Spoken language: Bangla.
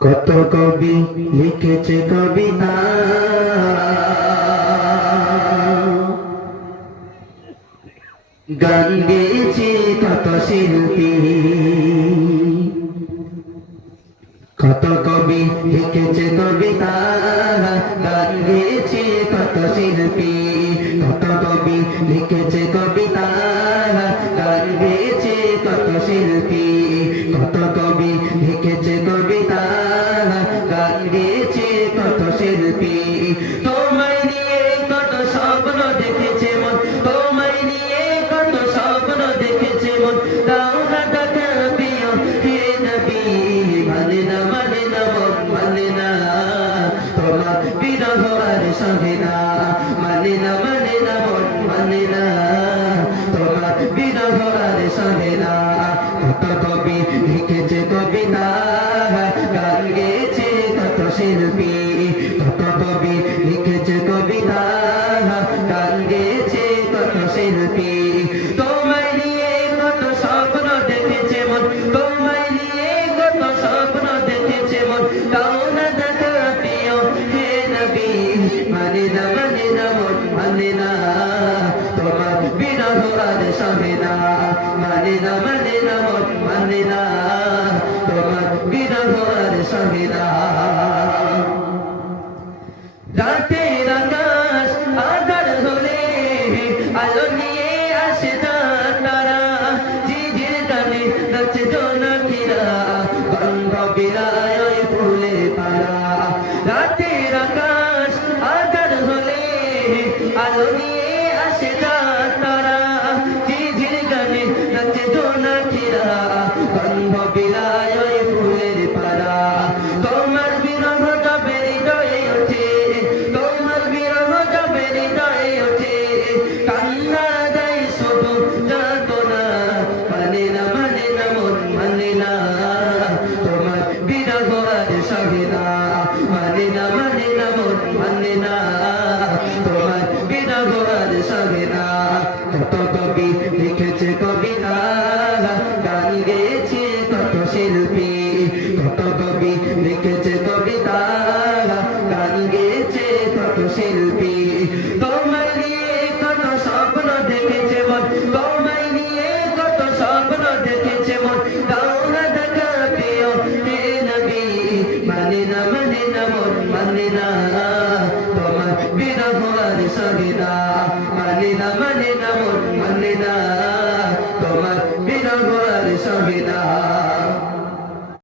কত কবি লিখেছে কবিতা গান গেয়েছে কত শিল্পী। কত কবি লিখেছে কবিতা গান গেয়েছে কত শিল্পী। কত কবি লিখেছে কবিতা গান গেয়েছে কত শিল্পী। কত কবি লিখেছে কবিতা না মানে না মন না তোমার বিনা আর সহে না কত কবি লিখেছে কবিতা। মানে না তোমার বিরহ আর সহে না রাতের আকাশ আধার হলে আলো নিয়ে আসে তারা ঝিঝির টানে নাচে জোনাকিরা বান্ধবীরা ফুলে পারা রাতের আকাশ আধার হলে আলো গানে বান্ধবীরা কবি লিখেছে কবিতা গান গেয়েছে কত শিল্পী। তোমায় নিয়ে কত স্বপ্ন দেখেছে মন, তোমায় নিয়ে কত স্বপ্ন দেখেছে মন। দেখা হে নবী মানে না মানে না মন মানে না। তোমার বিরহ আর সগিনা